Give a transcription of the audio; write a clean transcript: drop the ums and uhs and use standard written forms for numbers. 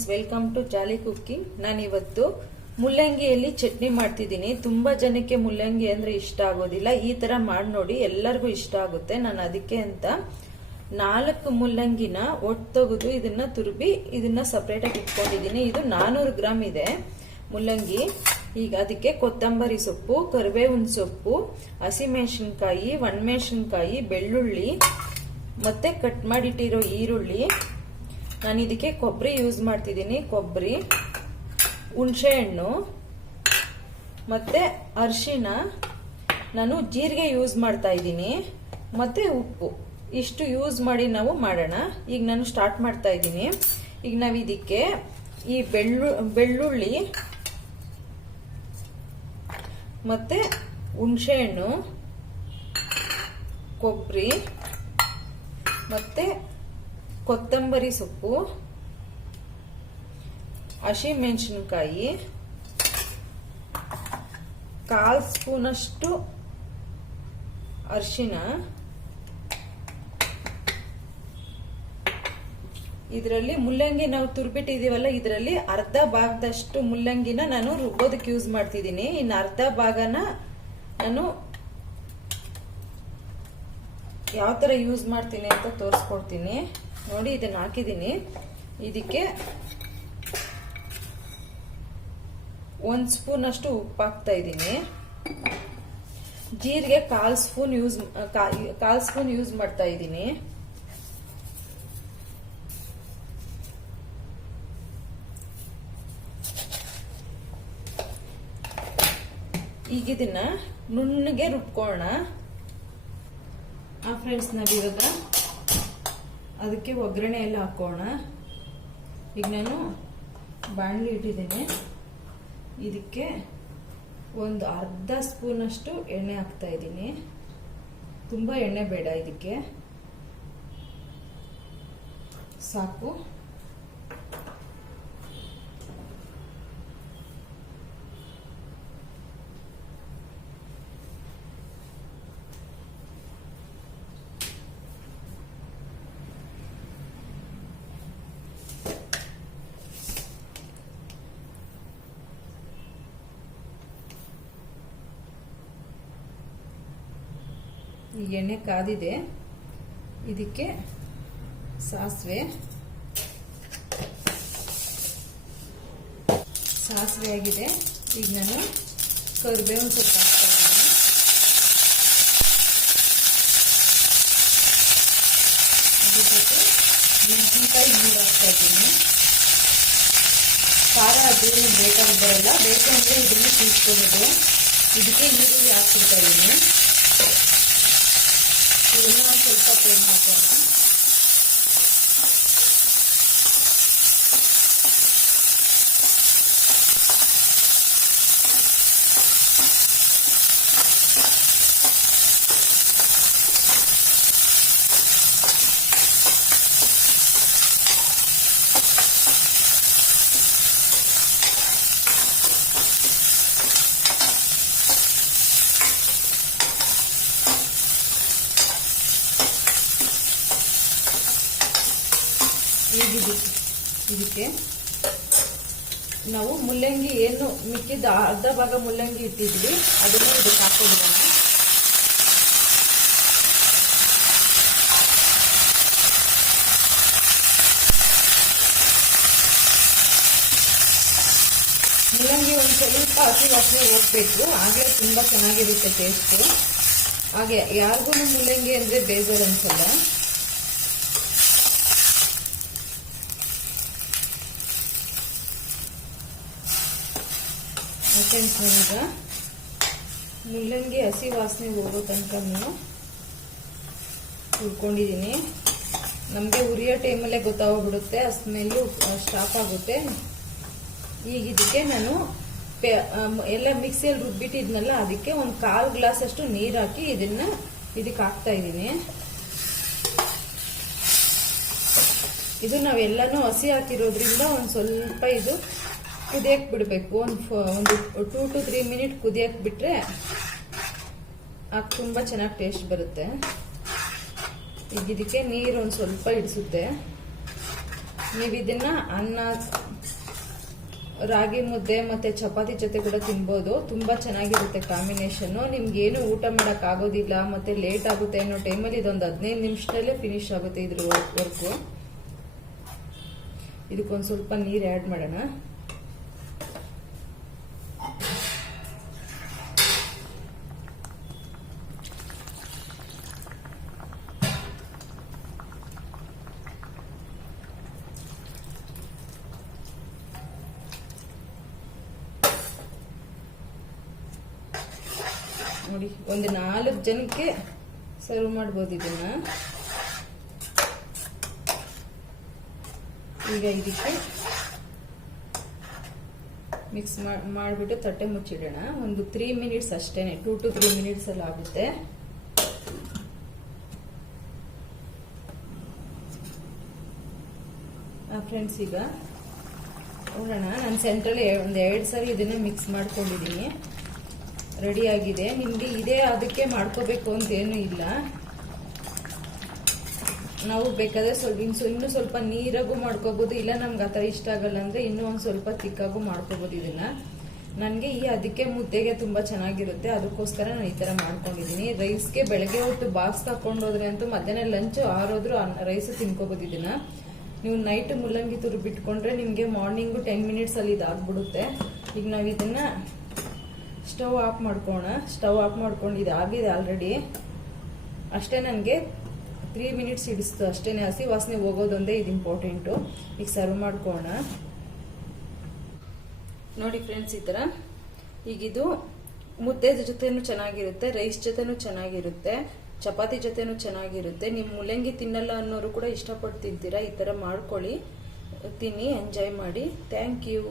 Friends, welcome to jolly cooking. ನಾನು ಇವತ್ತು ಮುಲ್ಲಂಗಿಯಲ್ಲಿ ಚಟ್ನಿ ಮಾಡ್ತಿದ್ದೀನಿ. ತುಂಬಾ ಜನಕ್ಕೆ ಮುಲ್ಲಂಗಿ ಅಂದ್ರೆ ಇಷ್ಟ ಆಗೋದಿಲ್ಲ. ಈ ತರ ಮಾಡಿ ನೋಡಿ, ಎಲ್ಲರಿಗೂ ಇಷ್ಟ ಆಗುತ್ತೆ. ನಾನು ಅದಕ್ಕೆ ಅಂತ 4 ಮುಲ್ಲಂಗಿನ ಒಟ್ಟು ತೆಗೆದು ಇದನ್ನ ತುರ್ಬಿ ಇದನ್ನ ಸಪರೇಟ್ ಆಗಿ ಇಟ್ಕೊಂಡಿದ್ದೀನಿ. ಇದು 400 ಗ್ರಾಮ್ ಇದೆ ಮುಲ್ಲಂಗಿ. ಈಗ ಅದಕ್ಕೆ ಕೊತ್ತಂಬರಿ ಸೊಪ್ಪು, ಕರಿಬೇವಿನ ಸೊಪ್ಪು, ಹಸಿಮೆಣಸಿನಕಾಯಿ, ಒಣಮೆಣಸಿನಕಾಯಿ, ಬೆಳ್ಳುಳ್ಳಿ ಮತ್ತೆ ಕಟ್ ಮಾಡಿಟ್ಟಿರೋ ಈರುಳ್ಳಿ. ನಾನು ಇದಕ್ಕೆ ಕೊಬ್ಬರಿ ಯೂಸ್ ಮಾಡ್ತಿದ್ದೀನಿ. ಕೊಬ್ಬರಿ, ಹುಣಸೆ ಹಣ್ಣು ಮತ್ತೆ ಅರಿಶಿನ, ನಾನು ಜೀರಿಗೆ ಯೂಸ್ ಮಾಡ್ತಾ ಇದ್ದೀನಿ, ಮತ್ತೆ ಉಪ್ಪು. ಇಷ್ಟು ಯೂಸ್ ಮಾಡಿ ನಾವು ಮಾಡೋಣ. ಈಗ ನಾನು ಸ್ಟಾರ್ಟ್ ಮಾಡ್ತಾ ಇದ್ದೀನಿ. ಈಗ ನಾವು ಇದಕ್ಕೆ ಈ ಬೆಳ್ಳುಳ್ಳಿ ಮತ್ತೆ ಹುಣಸೆ ಹಣ್ಣು, ಕೊಬ್ಬರಿ ಮತ್ತೆ ಕೊತ್ತಂಬರಿ ಸೊಪ್ಪು, ಹಸಿಮೆಣಸಿನಕಾಯಿ, 1/4 ಸ್ಪೂನ್ ಅಷ್ಟು ಅರಿಶಿನ, ಇದರಲ್ಲಿ ಮುಲ್ಲಂಗಿ ನಾವು ತುರ್ಬಿಟ್ಟಿದೀವಲ್ಲ, ಇದರಲ್ಲಿ ಅರ್ಧ ಭಾಗದಷ್ಟು ಮುಲ್ಲಂಗಿನ ನಾನು ರುಬ್ಬೋದಕ್ಕೆ ಯೂಸ್ ಮಾಡ್ತಿದ್ದೀನಿ. ಇನ್ನು ಅರ್ಧ ಭಾಗನ ನಾನು ಯಾವ ತರ ಯೂಸ್ ಮಾಡ್ತೀನಿ ಅಂತ ತೋರಿಸ್ಕೊಡ್ತೀನಿ ನೋಡಿ. ಇದನ್ನ ಹಾಕಿದ್ದೀನಿ. ಇದಕ್ಕೆ 1 ಸ್ಪೂನ್ ಅಷ್ಟು ಉಪ್ಪು ಹಾಕ್ತಾ ಇದ್ದೀನಿ. ಜೀರಿಗೆ 1/4 ಸ್ಪೂನ್ ಯೂಸ್ ಮಾಡ್ತಾ ಇದ್ದೀನಿ. ಈಗ ಇದನ್ನ ನುಣ್ಣಗೆ ರುಬ್ಕೊಳ್ಳೋಣ. ಫ್ರೆಂಡ್ಸ್, ನಾವಿವಾಗ ಅದಕ್ಕೆ ಒಗ್ಗರಣೆ ಎಲ್ಲ ಹಾಕೋಣ. ಈಗ ನಾನು ಬಾಣಲಿ ಇಟ್ಟಿದ್ದೀನಿ. ಇದಕ್ಕೆ ಒಂದು ಅರ್ಧ ಸ್ಪೂನ್ ಅಷ್ಟು ಎಣ್ಣೆ ಹಾಕ್ತಾ ಇದ್ದೀನಿ. ತುಂಬಾ ಎಣ್ಣೆ ಬೇಡ, ಇದಕ್ಕೆ ಸಾಕು. ಈಗ ಎಣ್ಣೆ ಕಾದಿದೆ. ಇದಕ್ಕೆ ಸಾಸಿವೆ ಆಗಿದೆ. ಈಗ ನಾನು ಕರಿಬೇವಿನ ಸೊಪ್ಪು ಹಾಕ್ತಾ ಇದ್ದೀನಿ. ಅದ್ರ ಜೊತೆ ಮೆಣಸಿನಕಾಯಿ ನೀರು ಹಾಕ್ತಾ ಇದ್ದೀನಿ. ಖಾರ ಅದೇನು ಬೇಕಾಗಿ ಬರಲ್ಲ, ಬೇಕು ಅಂದ್ರೆ ಇದನ್ನ తీసుకోಬಹುದು. ಇದಕ್ಕೆ ಈರುಳ್ಳಿ ಹಾಕ್ಬಿಡ್ತಾ ಇದ್ದೀನಿ. ಇದನ್ನ ಒಂದು ಸ್ವಲ್ಪ ಫ್ರೈ ಮಾಡ್ಕೊಳ್ಳೋಣ. ಇದಕ್ಕೆ ನಾವು ಮುಲ್ಲಂಗಿ ಏನು ಮಿಕ್ಕಿದ ಅರ್ಧ ಭಾಗ ಮುಲ್ಲಂಗಿ ಇಟ್ಟಿದ್ವಿ, ಅದನ್ನು ಇದಕ್ಕೆ ಹಾಕೊಂಡಿರೋಣ. ಮುಲ್ಲಂಗಿ ಒಂದು ಸ್ವಲ್ಪ ಹಸಿ ವಾಸನೆ ಹೋಗ್ಬೇಕು, ಹಾಗೆ ತುಂಬಾ ಚೆನ್ನಾಗಿರುತ್ತೆ ಟೇಸ್ಟ್. ಹಾಗೆ ಯಾರಿಗೂ ಮುಲ್ಲಂಗಿ ಅಂದ್ರೆ ಬೇಜಾರು ಅನ್ಸಲ್ಲ. ಈಗ ಮುಲ್ಲಂಗಿ ಹಸಿ ವಾಸನೆ ಹೋಗೋ ತನಕ ಹುರ್ಕೊಂಡಿದ್ದೀನಿ. ನಮಗೆ ಉರಿಯೋ ಟೈಮಲ್ಲೇ ಗೊತ್ತಾಗ್ಬಿಡುತ್ತೆ, ಆ ಸ್ಮೆಲ್ಲು ಸ್ಟಾಪ್ ಆಗುತ್ತೆ. ಈಗ ಇದಕ್ಕೆ ನಾನು ಎಲ್ಲ ಮಿಕ್ಸಿಯಲ್ಲಿ ರುಬ್ಬಿಟ್ಟಿದ್ನಲ್ಲ, ಅದಕ್ಕೆ ಒಂದು 1/4 ಗ್ಲಾಸ್ ಅಷ್ಟು ನೀರು ಹಾಕಿ ಇದಕ್ಕೆ ಹಾಕ್ತಾ ಇದ್ದೀನಿ. ಇದು ನಾವೆಲ್ಲಾನು ಹಸಿ ಹಾಕಿರೋದ್ರಿಂದ ಒಂದು ಸ್ವಲ್ಪ ಇದು ಕುದಿಯಕ್ಕೆ ಬಿಡಬೇಕು. ಒಂದು 2 to 3 ಮಿನಿಟ್ ಕುದಿಯಕ್ಕೆ ಬಿಟ್ರೆ ತುಂಬಾ ಚೆನ್ನಾಗಿ ಟೇಸ್ಟ್ ಬರುತ್ತೆ. ಈಗ ಇದಕ್ಕೆ ನೀರು ಒಂದು ಸ್ವಲ್ಪ ಇಡಿಸುತ್ತೆ. ನೀವು ಇದನ್ನ ಅನ್ನ, ರಾಗಿ ಮುದ್ದೆ ಮತ್ತೆ ಚಪಾತಿ ಜೊತೆ ಕೂಡ ತಿನ್ಬೋದು. ತುಂಬಾ ಚೆನ್ನಾಗಿರುತ್ತೆ ಕಾಂಬಿನೇಷನ್. ನಿಮ್ಗೆ ಏನು ಊಟ ಮಾಡಕ್ ಆಗೋದಿಲ್ಲ ಮತ್ತೆ ಲೇಟ್ ಆಗುತ್ತೆ ಅನ್ನೋ ಟೈಮಲ್ಲಿ ಇದೊಂದು 15 ನಿಮಿಷದಲ್ಲೇ ಫಿನಿಶ್ ಆಗುತ್ತೆ ಇದ್ರ ವರ್ಕು. ಇದಕ್ಕೊಂದು ಸ್ವಲ್ಪ ನೀರು ಆ್ಯಡ್ ಮಾಡೋಣ. ನೋಡಿ, ಒಂದು 4 ಜನಕ್ಕೆ ಸರ್ವ್ ಮಾಡ್ಬೋದು ಇದನ್ನ. ಈಗ ಇದಕ್ಕೆ ಮಿಕ್ಸ್ ಮಾಡಿಬಿಟ್ಟು ತಟ್ಟೆ ಮುಚ್ಚಿಡೋಣ. ಒಂದು 3 ಮಿನಿಟ್ಸ್ ಅಷ್ಟೇನೆ, 2 to 3 ಮಿನಿಟ್ಸ್ ಅಲ್ಲಿ ಆಗುತ್ತೆ. ಫ್ರೆಂಡ್ಸ್, ಈಗ ನೋಡೋಣ. ನಾನು ಸೆಂಟ್ರಲ್ಲಿ ಒಂದು 2 ಸಲ ಇದನ್ನ ಮಿಕ್ಸ್ ಮಾಡ್ಕೊಂಡಿದ್ದೀನಿ. ರೆಡಿ ಆಗಿದೆ. ನಿಮ್ಗೆ ಇದೇ ಅದಕ್ಕೆ ಮಾಡ್ಕೋಬೇಕು ಅಂತ ಏನು ಇಲ್ಲ. ನಾವು ಬೇಕಾದ್ರೆ ಇನ್ನೂ ಸ್ವಲ್ಪ ನೀರಾಗೂ ಮಾಡ್ಕೋಬಹುದು, ಇಲ್ಲ ನಮ್ಗೆ ಆ ಥರ ಇಷ್ಟ ಆಗಲ್ಲ ಅಂದ್ರೆ ಇನ್ನೂ ಒಂದು ಸ್ವಲ್ಪ ತಿಕ್ಕಾಗೂ ಮಾಡ್ಕೋಬಹುದು ಇದನ್ನ. ನನಗೆ ಈ ಅದಕ್ಕೆ ಮುದ್ದೆಗೆ ತುಂಬಾ ಚೆನ್ನಾಗಿರುತ್ತೆ, ಅದಕ್ಕೋಸ್ಕರ ನಾನು ಈ ತರ ಮಾಡ್ಕೊಂಡಿದ್ದೀನಿ. ರೈಸ್ಗೆ ಬೆಳಗ್ಗೆ ಹೊತ್ತು ಬಾಕ್ಸ್ ಹಾಕೊಂಡೋದ್ರೆ ಅಂತೂ ಮಧ್ಯಾಹ್ನ ಲಂಚ್ ಆರೋದ್ರು ರೈಸ್ ತಿನ್ಕೋಬಹುದು ಇದನ್ನ. ನೀವು ನೈಟ್ ಮುಲ್ಲಂಗಿ ತುರು ಬಿಟ್ಕೊಂಡ್ರೆ ನಿಮ್ಗೆ ಮಾರ್ನಿಂಗು 10 ಮಿನಿಟ್ಸ್ ಅಲ್ಲಿ ಇದಾಗ್ಬಿಡುತ್ತೆ. ಈಗ ನಾವು ಇದನ್ನ ಸ್ಟವ್ ಆಫ್ ಮಾಡ್ಕೋಣ. ಸ್ಟವ್ ಆಫ್ ಮಾಡ್ಕೊಂಡು ಇದಾಗಿದೆ ಆಲ್ರೆಡಿ. ಅಷ್ಟೇ, ನನಗೆ 3 ಮಿನಿಟ್ಸ್ ಹಿಡಿಸ್ತು ಅಷ್ಟೇನೆ. ಹಸಿ ವಾಸನೆ ಹೋಗೋದೊಂದೇ ಇದು ಇಂಪಾರ್ಟೆಂಟು. ಈಗ ಸರ್ವ್ ಮಾಡ್ಕೋಣ. ನೋಡಿ ಫ್ರೆಂಡ್ಸ್, ಈ ಥರ ಈಗಿದು ಮುದ್ದೆ ಜೊತೆನೂ ಚೆನ್ನಾಗಿರುತ್ತೆ, ರೈಸ್ ಜೊತೆನೂ ಚೆನ್ನಾಗಿರುತ್ತೆ, ಚಪಾತಿ ಜೊತೆನೂ ಚೆನ್ನಾಗಿರುತ್ತೆ. ನೀವು ಮುಲ್ಲಂಗಿ ತಿನ್ನಲ್ಲ ಅನ್ನೋರು ಕೂಡ ಇಷ್ಟಪಟ್ಟು ತಿಂತೀರಾ. ಈ ಥರ ಮಾಡ್ಕೊಳ್ಳಿ, ತಿನ್ನಿ, ಎಂಜಾಯ್ ಮಾಡಿ. Thank you.